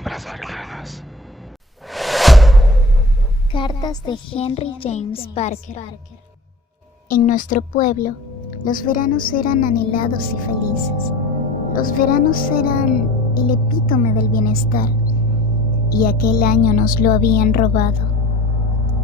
Sombras cercanas. Cartas de Henry James Parker. En nuestro pueblo, los veranos eran anhelados y felices. Los veranos eran el epítome del bienestar, y aquel año nos lo habían robado.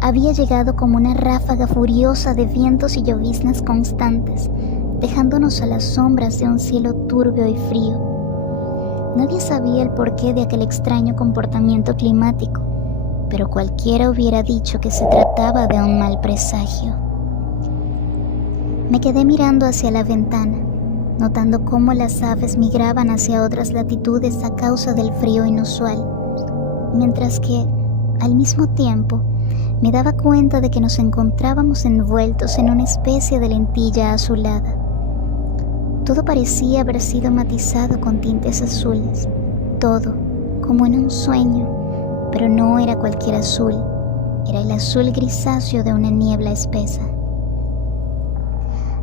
Había llegado como una ráfaga furiosa de vientos y lloviznas constantes, dejándonos a las sombras de un cielo turbio y frío. Nadie sabía el porqué de aquel extraño comportamiento climático, pero cualquiera hubiera dicho que se trataba de un mal presagio. Me quedé mirando hacia la ventana, notando cómo las aves migraban hacia otras latitudes a causa del frío inusual, mientras que, al mismo tiempo, me daba cuenta de que nos encontrábamos envueltos en una especie de lentilla azulada. Todo parecía haber sido matizado con tintes azules, todo como en un sueño, pero no era cualquier azul, era el azul grisáceo de una niebla espesa.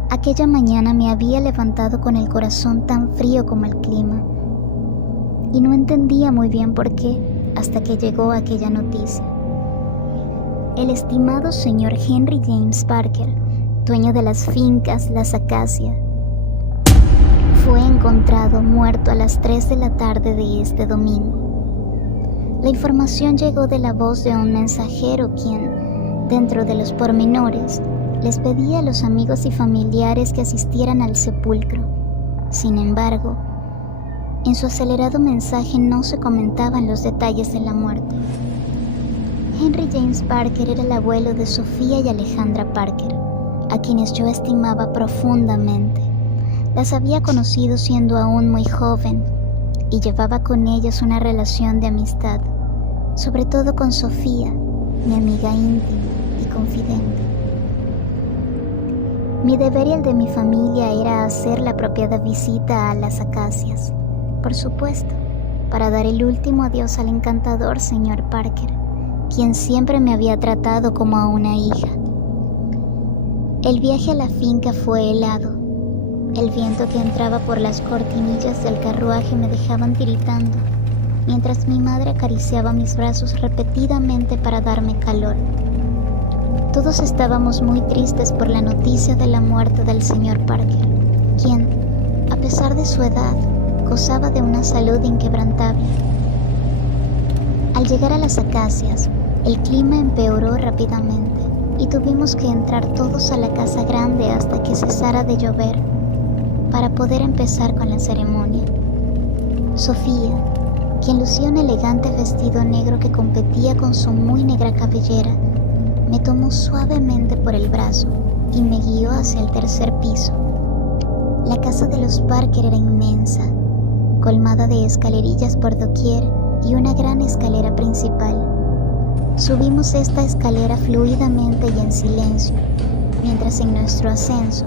Aquella mañana me había levantado con el corazón tan frío como el clima, y no entendía muy bien por qué hasta que llegó aquella noticia. El estimado señor Henry James Parker, dueño de las fincas Las Acacias, fue encontrado muerto a las 3 de la tarde de este domingo. La información llegó de la voz de un mensajero quien, dentro de los pormenores, les pedía a los amigos y familiares que asistieran al sepulcro. Sin embargo, en su acelerado mensaje no se comentaban los detalles de la muerte. Henry James Parker era el abuelo de Sofía y Alejandra Parker, a quienes yo estimaba profundamente. Las había conocido siendo aún muy joven y llevaba con ellas una relación de amistad, sobre todo con Sofía, mi amiga íntima y confidente. Mi deber y el de mi familia era hacer la apropiada visita a Las Acacias, por supuesto, para dar el último adiós al encantador señor Parker, quien siempre me había tratado como a una hija. El viaje a la finca fue helado. El viento que entraba por las cortinillas del carruaje me dejaban tiritando, mientras mi madre acariciaba mis brazos repetidamente para darme calor. Todos estábamos muy tristes por la noticia de la muerte del señor Parker, quien, a pesar de su edad, gozaba de una salud inquebrantable. Al llegar a Las Acacias, el clima empeoró rápidamente y tuvimos que entrar todos a la casa grande hasta que cesara de llover, para poder empezar con la ceremonia. Sofía, quien lucía un elegante vestido negro que competía con su muy negra cabellera, me tomó suavemente por el brazo y me guió hacia el tercer piso. La casa de los Parker era inmensa, colmada de escalerillas por doquier y una gran escalera principal. Subimos esta escalera fluidamente y en silencio, mientras en nuestro ascenso,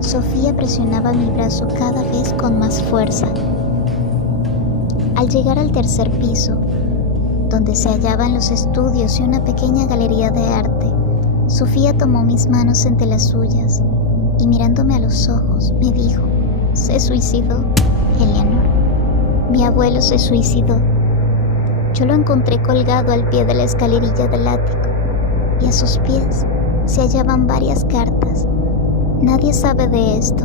Sofía presionaba mi brazo cada vez con más fuerza. Al llegar al tercer piso, donde se hallaban los estudios y una pequeña galería de arte, Sofía tomó mis manos entre las suyas y mirándome a los ojos me dijo: «Se suicidó, Eleanor. Mi abuelo se suicidó». Yo lo encontré colgado al pie de la escalerilla del ático y a sus pies se hallaban varias cartas. Nadie sabe de esto,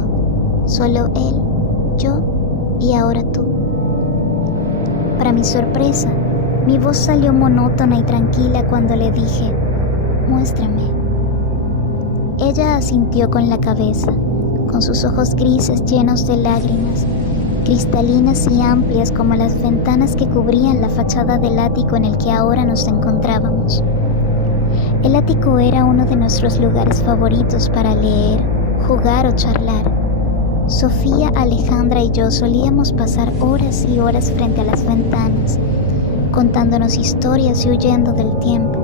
solo él, yo y ahora tú. Para mi sorpresa, mi voz salió monótona y tranquila cuando le dije: «Muéstrame». Ella asintió con la cabeza, con sus ojos grises llenos de lágrimas, cristalinas y amplias como las ventanas que cubrían la fachada del ático en el que ahora nos encontrábamos. El ático era uno de nuestros lugares favoritos para leer, jugar o charlar. Sofía, Alejandra y yo solíamos pasar horas y horas frente a las ventanas, contándonos historias y huyendo del tiempo,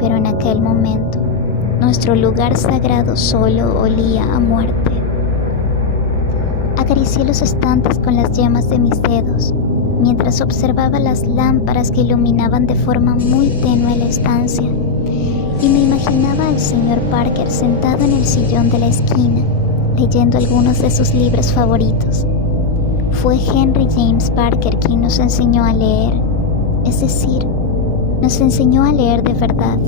pero en aquel momento, nuestro lugar sagrado solo olía a muerte. Acaricié los estantes con las yemas de mis dedos, mientras observaba las lámparas que iluminaban de forma muy tenue la estancia, y me imaginaba al señor Parker sentado en el sillón de la esquina, leyendo algunos de sus libros favoritos. Fue Henry James Parker quien nos enseñó a leer, Es decir, nos enseñó a leer de verdad,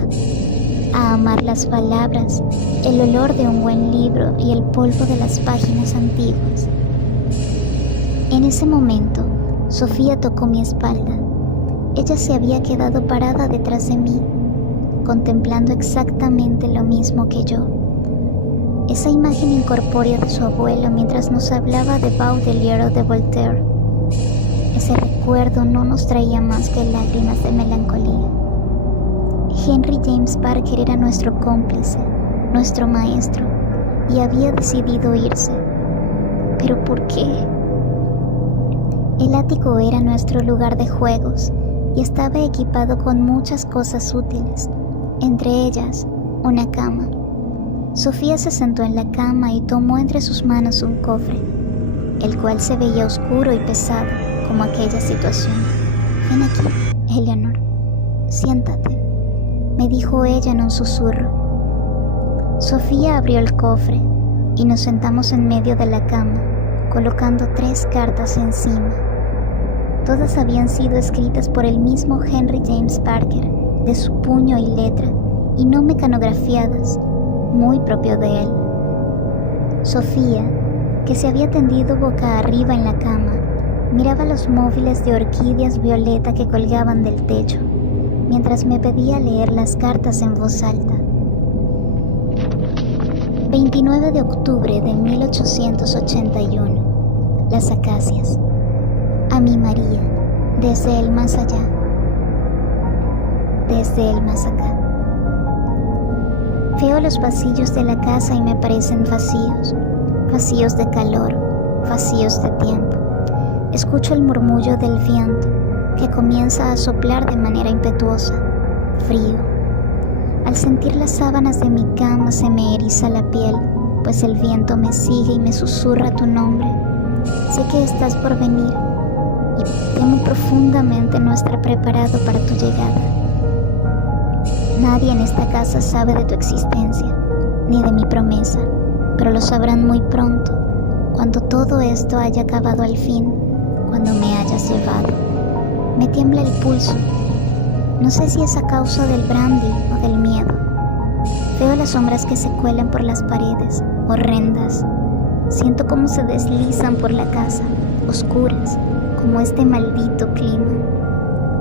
a amar las palabras, el olor de un buen libro y el polvo de las páginas antiguas. En ese momento, Sofía tocó mi espalda. Ella se había quedado parada detrás de mí, contemplando exactamente lo mismo que yo. Esa imagen incorpórea de su abuelo mientras nos hablaba de Baudelaire o de Voltaire. Ese recuerdo no nos traía más que lágrimas de melancolía. Henry James Parker era nuestro cómplice, nuestro maestro, y había decidido irse. ¿Pero por qué? El ático era nuestro lugar de juegos y estaba equipado con muchas cosas útiles, entre ellas una cama. Sofía se sentó en la cama y tomó entre sus manos un cofre, el cual se veía oscuro y pesado, como aquella situación. «Ven aquí, Eleanor, siéntate», me dijo ella en un susurro. Sofía abrió el cofre y nos sentamos en medio de la cama, colocando 3 cartas encima. Todas habían sido escritas por el mismo Henry James Parker, de su puño y letra, y no mecanografiadas, muy propio de él. Sofía, que se había tendido boca arriba en la cama, miraba los móviles de orquídeas violeta que colgaban del techo, mientras me pedía leer las cartas en voz alta. 29 de octubre de 1881. Las acacias. A mi María, desde el más allá, desde el más acá. Veo los pasillos de la casa y me parecen vacíos, vacíos de calor, vacíos de tiempo. Escucho el murmullo del viento que comienza a soplar de manera impetuosa, frío. Al sentir las sábanas de mi cama se me eriza la piel, pues el viento me sigue y me susurra tu nombre. Sé que estás por venir y temo profundamente no estar preparado para tu llegada. Nadie en esta casa sabe de tu existencia, ni de mi promesa, pero lo sabrán muy pronto, cuando todo esto haya acabado al fin, cuando me hayas llevado. Me tiembla el pulso. No sé si es a causa del brandy o del miedo. Veo las sombras que se cuelan por las paredes, horrendas. Siento cómo se deslizan por la casa, oscuras, como este maldito clima.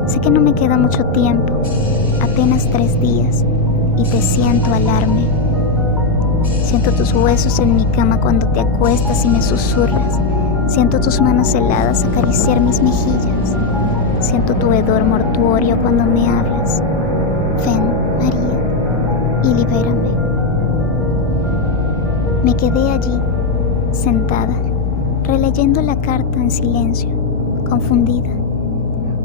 Sé que no me queda mucho tiempo, apenas 3 días, y te siento alarme. Siento tus huesos en mi cama cuando te acuestas y me susurras. Siento tus manos heladas acariciar mis mejillas. Siento tu hedor mortuorio cuando me hablas. Ven, María, y libérame. Me quedé allí, sentada, releyendo la carta en silencio, confundida.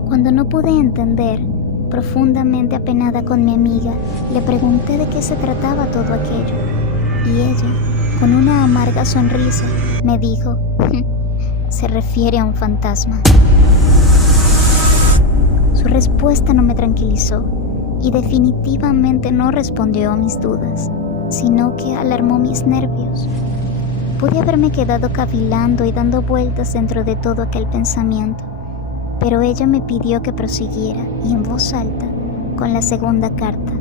Cuando no pude entender, profundamente apenada con mi amiga, le pregunté de qué se trataba todo aquello, y ella, con una amarga sonrisa, me dijo: se refiere a un fantasma. Su respuesta no me tranquilizó y definitivamente no respondió a mis dudas, sino que alarmó mis nervios. Pude haberme quedado cavilando y dando vueltas dentro de todo aquel pensamiento, pero ella me pidió que prosiguiera, y en voz alta, con la segunda carta.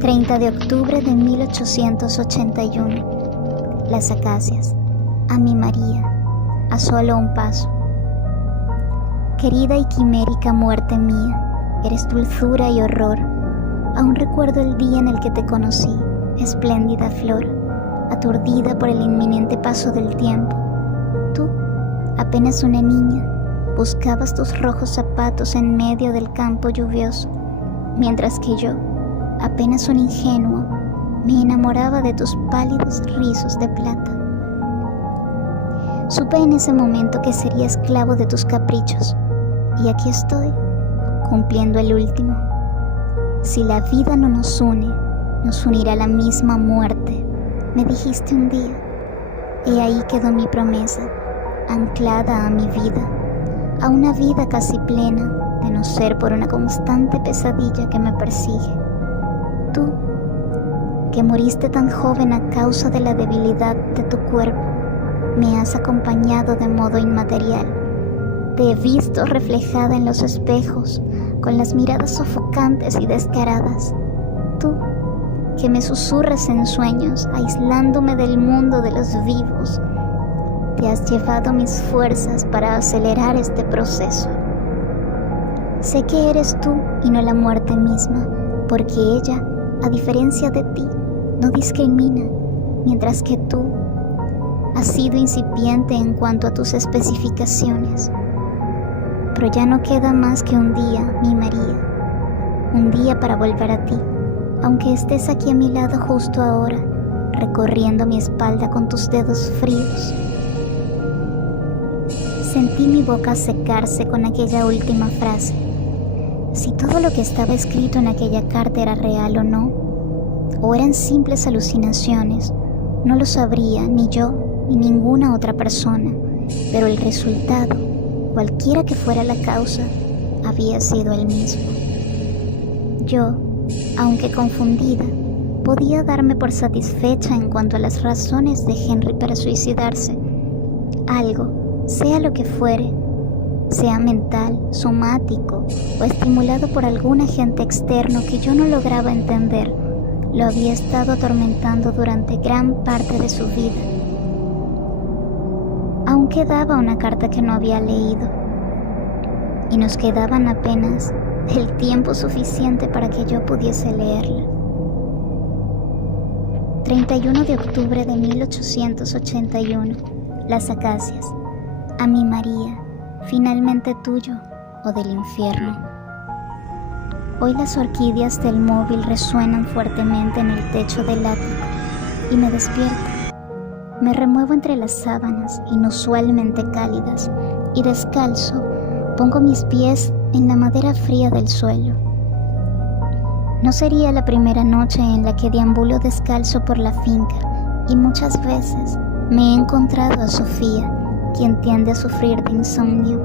30 de octubre de 1881. Las acacias. A mi María, a solo un paso. Querida y quimérica muerte mía, eres dulzura y horror. Aún recuerdo el día en el que te conocí, espléndida flor, aturdida por el inminente paso del tiempo. Tú, apenas una niña, buscabas tus rojos zapatos en medio del campo lluvioso, mientras que yo, apenas un ingenuo, me enamoraba de tus pálidos rizos de plata. Supe en ese momento que sería esclavo de tus caprichos, y aquí estoy, cumpliendo el último. Si la vida no nos une, nos unirá la misma muerte, me dijiste un día, y ahí quedó mi promesa, anclada a mi vida, a una vida casi plena, de no ser por una constante pesadilla que me persigue. Tú, que moriste tan joven a causa de la debilidad de tu cuerpo, me has acompañado de modo inmaterial, Te he visto reflejada en los espejos, con las miradas sofocantes y descaradas. Tú, que me susurras en sueños, aislándome del mundo de los vivos, te has llevado mis fuerzas para acelerar este proceso. Sé que eres tú y no la muerte misma, porque ella, a diferencia de ti, no discrimina, mientras que tú has sido incipiente en cuanto a tus especificaciones. Pero ya no queda más que un día, mi María, un día para volver a ti, aunque estés aquí a mi lado justo ahora, recorriendo mi espalda con tus dedos fríos. Sentí mi boca secarse con aquella última frase. Si todo lo que estaba escrito en aquella carta era real o no, o eran simples alucinaciones, no lo sabría ni yo ni ninguna otra persona, pero el resultado, cualquiera que fuera la causa, había sido el mismo. Yo, aunque confundida, podía darme por satisfecha en cuanto a las razones de Henry para suicidarse. Algo, sea lo que fuere, sea mental, somático o estimulado por algún agente externo que yo no lograba entender, lo había estado atormentando durante gran parte de su vida. Aún quedaba una carta que no había leído, y nos quedaban apenas el tiempo suficiente para que yo pudiese leerla. 31 de octubre de 1881, Las Acacias. A mi María, finalmente tuyo o del infierno. Hoy las orquídeas del móvil resuenan fuertemente en el techo del ático y me despierto. Me remuevo entre las sábanas inusualmente cálidas y descalzo pongo mis pies en la madera fría del suelo. No sería la primera noche en la que deambulo descalzo por la finca y muchas veces me he encontrado a Sofía, quien tiende a sufrir de insomnio.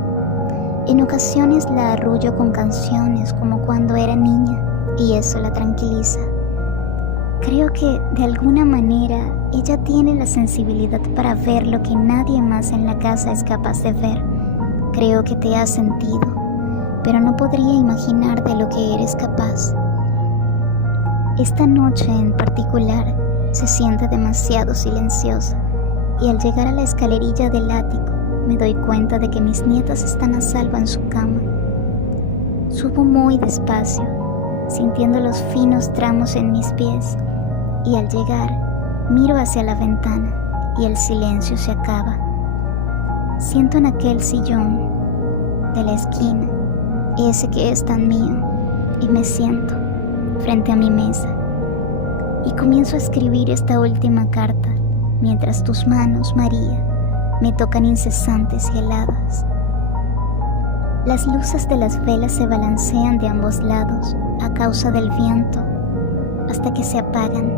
En ocasiones la arrullo con canciones como cuando era niña y eso la tranquiliza. Creo que de alguna manera ella tiene la sensibilidad para ver lo que nadie más en la casa es capaz de ver. Creo que te has sentido, pero no podría imaginar de lo que eres capaz. Esta noche en particular se siente demasiado silenciosa y al llegar a la escalerilla del ático me doy cuenta de que mis nietas están a salvo en su cama. Subo muy despacio, sintiendo los finos tramos en mis pies, y al llegar miro hacia la ventana y el silencio se acaba. Siento en aquel sillón de la esquina, ese que es tan mío, y me siento frente a mi mesa y comienzo a escribir esta última carta mientras tus manos, María, me tocan incesantes y heladas. Las luces de las velas se balancean de ambos lados a causa del viento hasta que se apagan.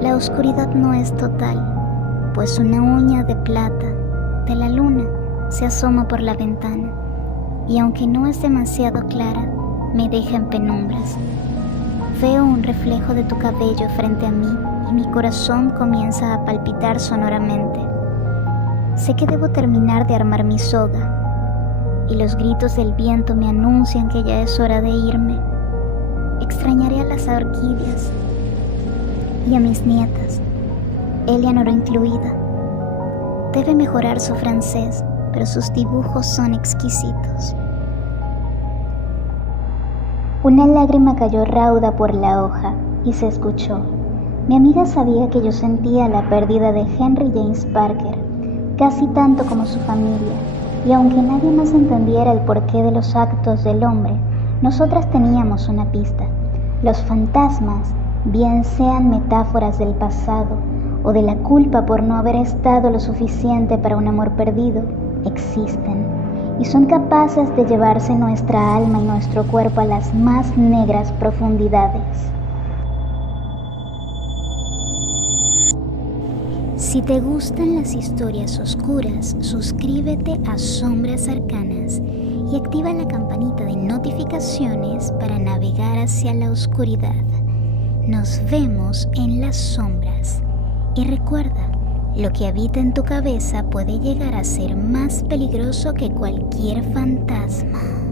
La oscuridad no es total, pues una uña de plata de la luna se asoma por la ventana y aunque no es demasiado clara, me deja en penumbras. Veo un reflejo de tu cabello frente a mí y mi corazón comienza a palpitar sonoramente. Sé que debo terminar de armar mi soga y los gritos del viento me anuncian que ya es hora de irme. Extrañaré a las orquídeas y a mis nietas, Eleanor incluida. Debe mejorar su francés, pero sus dibujos son exquisitos. Una lágrima cayó rauda por la hoja y se escuchó. Mi amiga sabía que yo sentía la pérdida de Henry James Parker, casi tanto como su familia, y aunque nadie más entendiera el porqué de los actos del hombre, nosotras teníamos una pista. Los fantasmas, bien sean metáforas del pasado o de la culpa por no haber estado lo suficiente para un amor perdido, existen y son capaces de llevarse nuestra alma y nuestro cuerpo a las más negras profundidades. Si te gustan las historias oscuras, suscríbete a Sombras Arcanas y activa la campanita de notificaciones para navegar hacia la oscuridad. Nos vemos en las sombras. Y recuerda, Lo que habita en tu cabeza puede llegar a ser más peligroso que cualquier fantasma.